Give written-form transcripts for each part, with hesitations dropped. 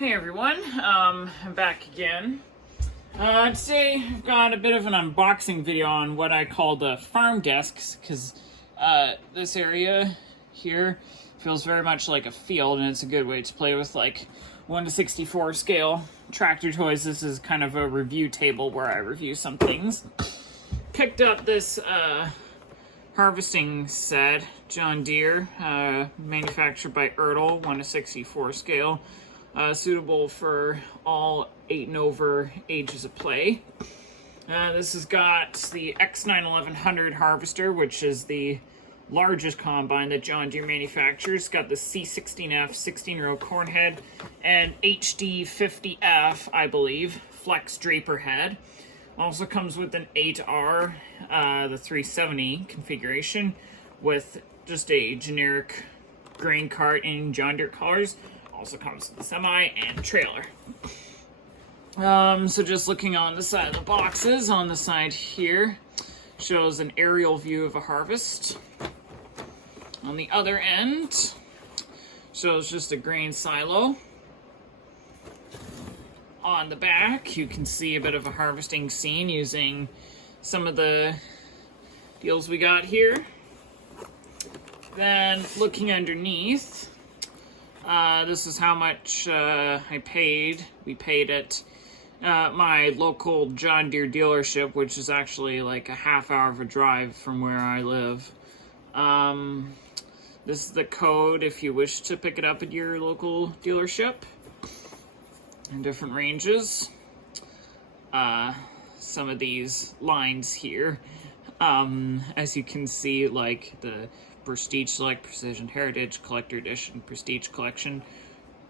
Hey everyone, I'm back again. Today I've got a bit of an unboxing video on what I call the farm desks, because this area here feels very much like a field, and it's a good way to play with like 1:64 scale tractor toys. This is kind of a review table where I review some things. Picked up this harvesting set, John Deere, manufactured by ERTL, 1:64 scale. Suitable for all 8 and over ages of play. This has got the X9 1100 harvester, which is the largest combine that John Deere manufactures. It's got the C16F 16-row corn head and HD 50F, I believe, flex draper head. Also comes with an 8R, the 370 configuration, with just a generic grain cart in John Deere colors. Also comes with the semi and trailer. So just looking on the side of the boxes, on the side here shows an aerial view of a harvest. On the other end shows just a grain silo. On the back you can see a bit of a harvesting scene using some of the deals we got here. Then looking underneath, this is how much I paid. We paid at my local John Deere dealership, which is actually like a half-hour of a drive from where I live. This is the code if you wish to pick it up at your local dealership in different ranges. Some of these lines here, as you can see, like the Prestige Select, Precision Heritage, Collector Edition, Prestige Collection,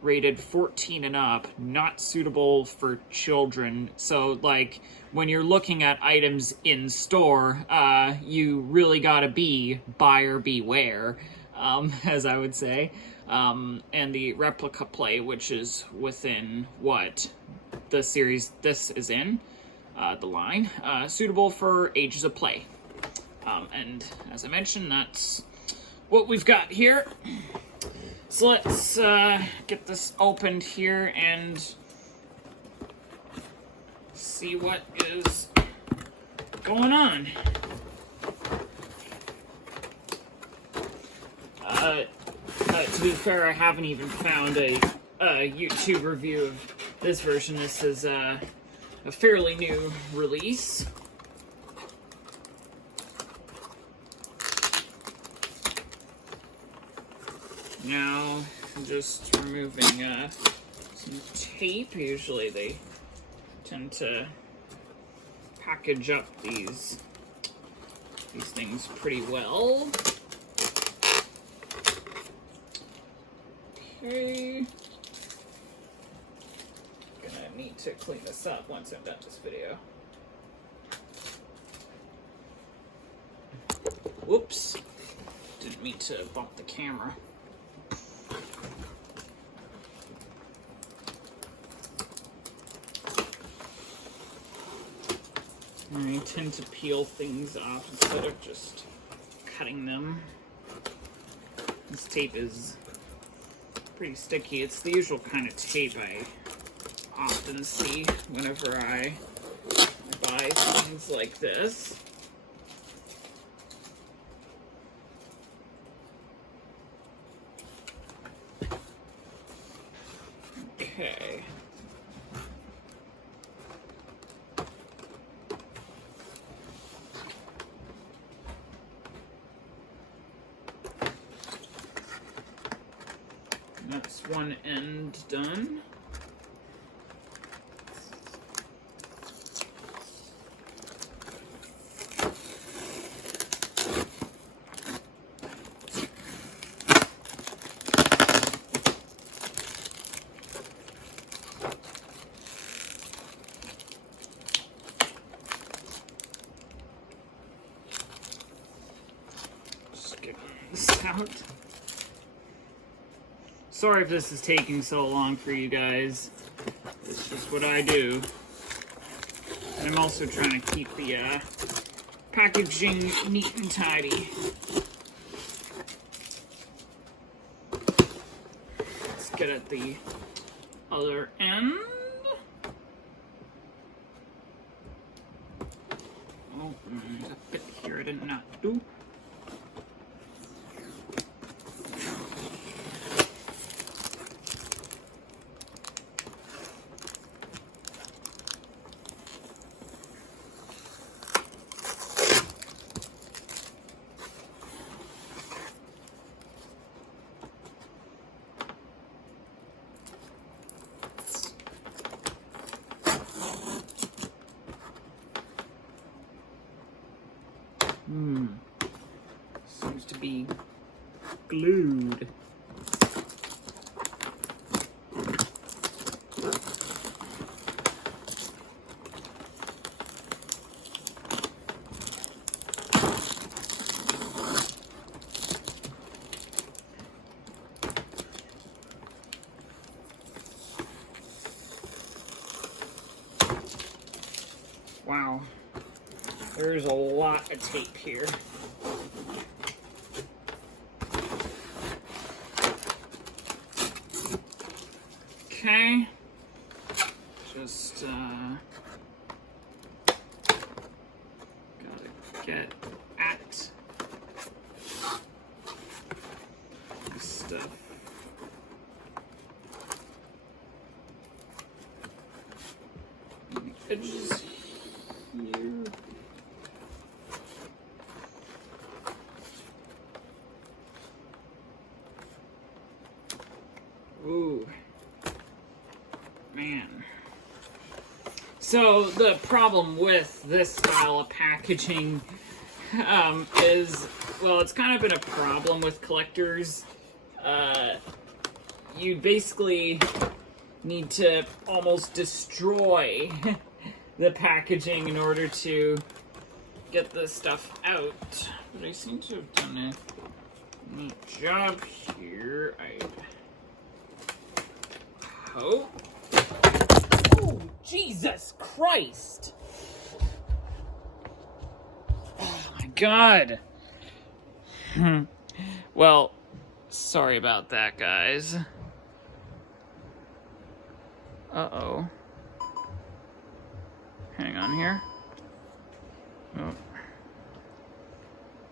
rated 14 and up, not suitable for children. So like when you're looking at items in store, you really gotta be buyer beware, as I would say. And the replica play, which is within what the series this is in, the line, suitable for ages of play. And as I mentioned, that's what we've got here. So let's get this opened here and see what is going on. To be fair, I haven't even found a YouTube review of this version. This is a fairly new release. Now, I'm just removing some tape. Usually they tend to package up these things pretty well. Okay. Gonna need to clean this up once I'm done this video. Whoops. Didn't mean to bump the camera. I tend to peel things off instead of just cutting them. This tape is pretty sticky. It's the usual kind of tape I often see whenever I buy things like this. Okay. That's one end done. Just get this out. Sorry if this is taking so long for you guys. It's just what I do. And I'm also trying to keep the packaging neat and tidy. Let's get at the other end. Oh, there's a bit here I did not do. Seems to be glued. Wow, there's a lot of tape here. Okay, just gotta get at this stuff. The edges here. Ooh. Man. So the problem with this style of packaging is, well, it's kind of been a problem with collectors. You basically need to almost destroy the packaging in order to get this stuff out. But I seem to have done a neat job here. I hope. Oh, Jesus Christ! Oh my God! Well, sorry about that, guys. Uh-oh. Hang on here.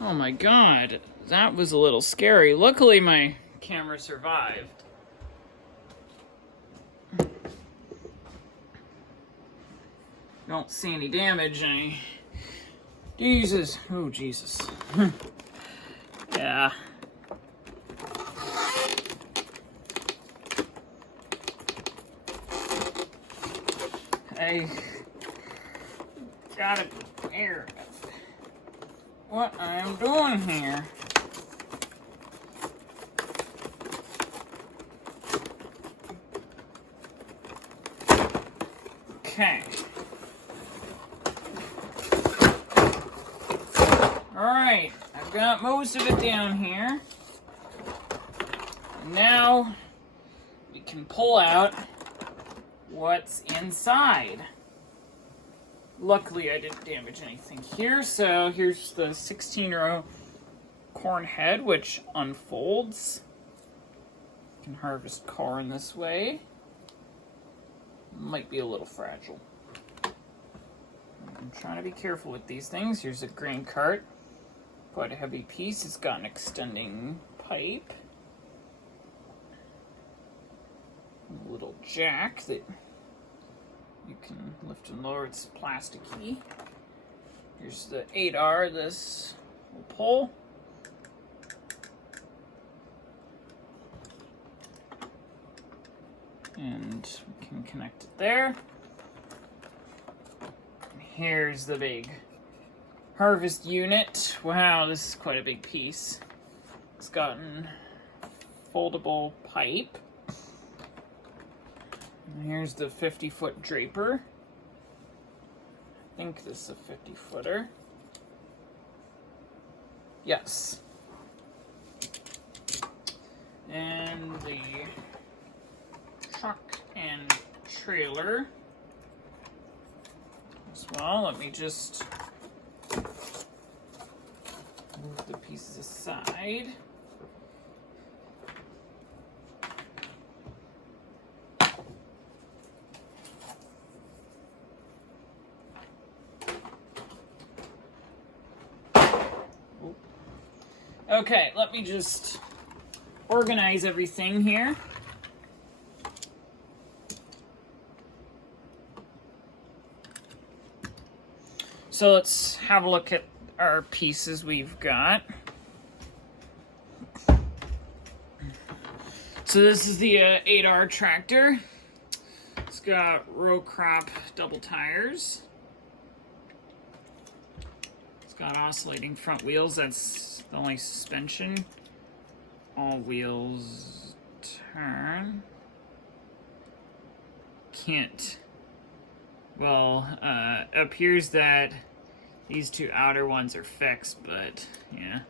Oh my God, that was a little scary. Luckily, my camera survived. Don't see any damage. Jesus. Oh, Jesus. Yeah. I gotta be aware of what I'm doing here. Okay. Alright, I've got most of it down here. Now we can pull out what's inside. Luckily I didn't damage anything here, so here's the 16-row corn head, which unfolds. You can harvest corn this way. Might be a little fragile. I'm trying to be careful with these things. Here's a grain cart. Quite a heavy piece. It's got an extending pipe. A little jack that you can lift and lower. It's plasticky. Here's the 8R, this will pull. And we can connect it there. And here's the big harvest unit. Wow, this is quite a big piece. It's got a foldable pipe. And here's the 50-foot draper. I think this is a 50-footer. Yes. And the truck and trailer as well. Let me just move the pieces aside. Okay, let me just organize everything here. So let's have a look at our pieces we've got. So this is the 8R tractor. It's got row crop double tires. It's got oscillating front wheels. That's the only suspension. All wheels turn. Can't. Well, appears that these two outer ones are fixed, but yeah.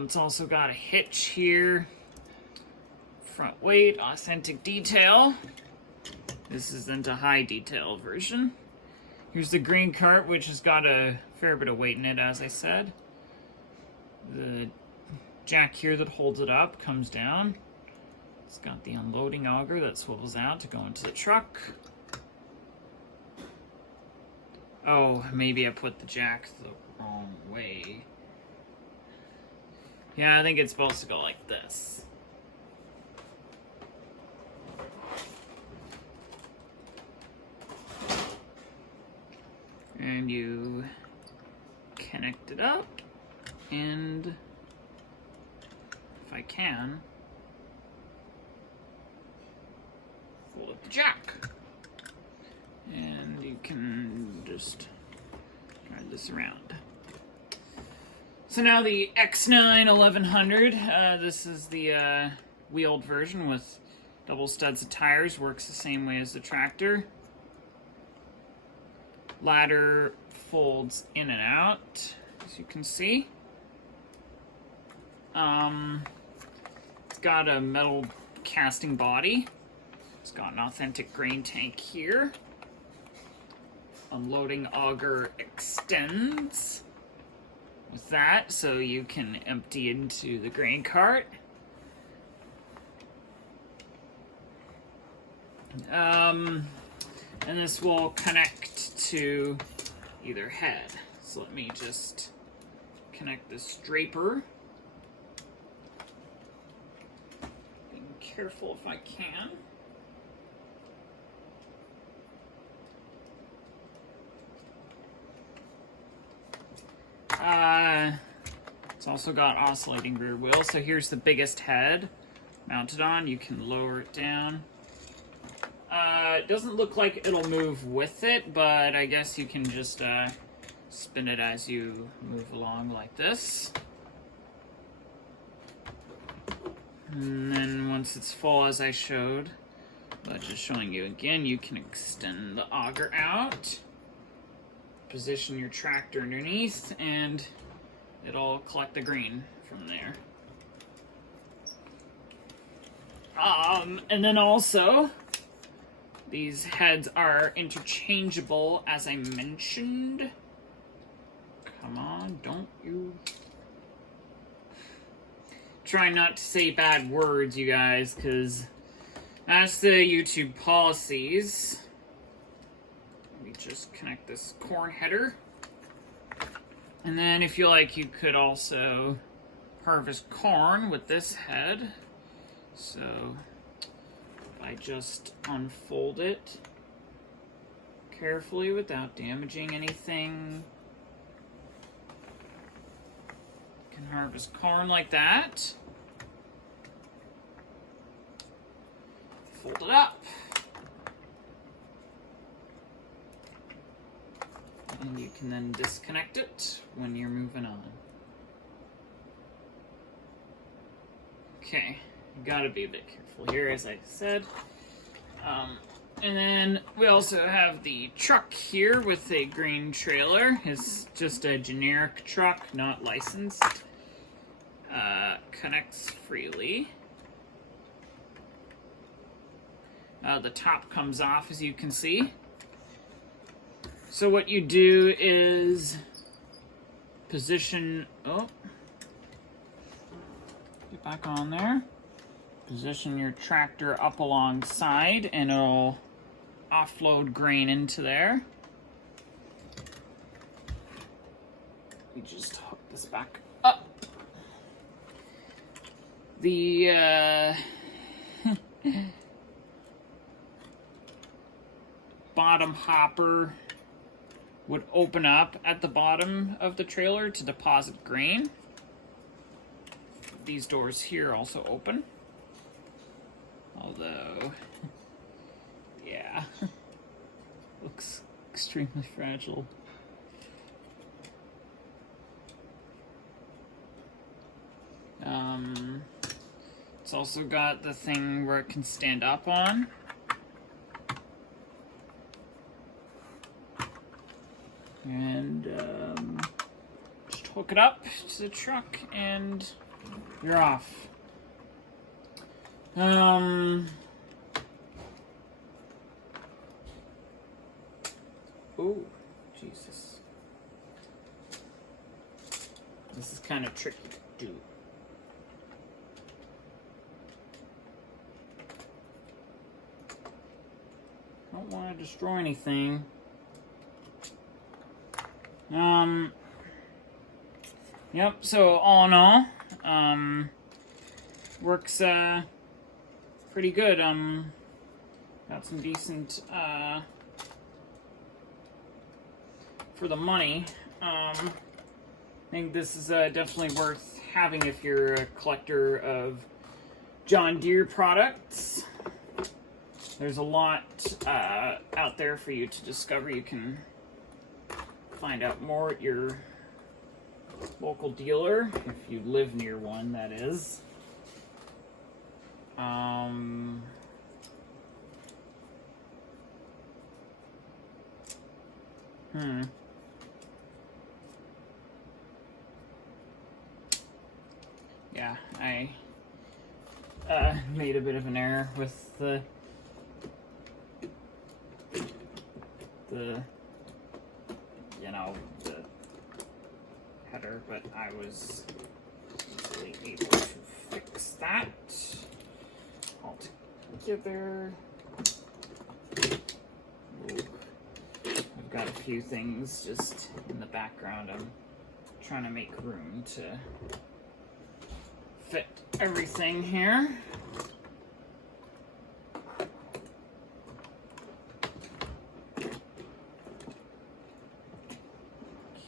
It's also got a hitch here. Front weight, authentic detail. This is into high detail version. Here's the green cart, which has got a fair bit of weight in it, as I said. The jack here that holds it up comes down. It's got the unloading auger that swivels out to go into the truck. Oh, maybe I put the jack the wrong way. Yeah, I think it's supposed to go like this. And you connect it up, and if I can, pull up the jack. And you can just ride this around. So now the X9 1100, this is the wheeled version with double studs of tires, works the same way as the tractor. Ladder folds in and out, as you can see. It's got a metal casting body. It's got an authentic grain tank here. Unloading auger extends with that, so you can empty into the grain cart. And this will connect to either head. So let me just connect this draper. Being careful if I can. It's also got oscillating rear wheels. So here's the biggest head mounted on. You can lower it down. It doesn't look like it'll move with it, but I guess you can just spin it as you move along like this. And then once it's full, as I showed, but just showing you again, you can extend the auger out, position your tractor underneath, and it'll collect the grain from there. And then also, these heads are interchangeable, as I mentioned. Come on, don't you... Try not to say bad words, you guys, because that's the YouTube policies. Let me just connect this corn header. And then if you like, you could also harvest corn with this head. So I just unfold it carefully without damaging anything. You can harvest corn like that. Fold it up. And you can then disconnect it when you're moving on. Okay, you gotta be a bit careful here, as I said. And then we also have the truck here with a green trailer. It's just a generic truck, not licensed. Connects freely. The top comes off, as you can see. So what you do is position, get back on there. Position your tractor up alongside and it'll offload grain into there. me just hook this back up. The bottom hopper would open up at the bottom of the trailer to deposit grain. These doors here also open. Although, yeah, looks extremely fragile. It's also got the thing where it can stand up on. And just hook it up to the truck and you're off. Oh, Jesus. This is kind of tricky to do. Don't want to destroy anything. Yep, so all in all, works, pretty good. Got some decent, for the money. I think this is, definitely worth having if you're a collector of John Deere products. There's a lot, out there for you to discover. You can find out more at your local dealer, if you live near one, that is. Yeah, I made a bit of an error with the you know, the header, but I was easily able to fix that all together. Ooh. I've got a few things just in the background. I'm trying to make room to fit everything here.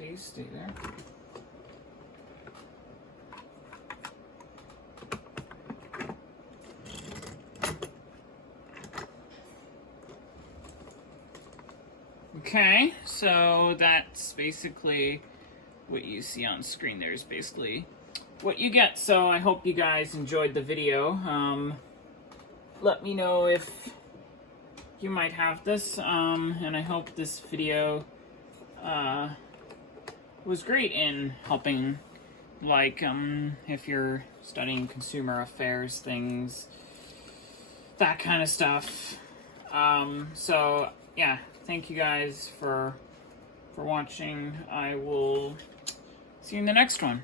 Okay, stay there. Okay, so that's basically what you see on screen. There's basically what you get. So I hope you guys enjoyed the video. Let me know if you might have this, and I hope this video was great in helping, like, if you're studying consumer affairs things, that kind of stuff. So yeah, thank you guys for watching. I will see you in the next one.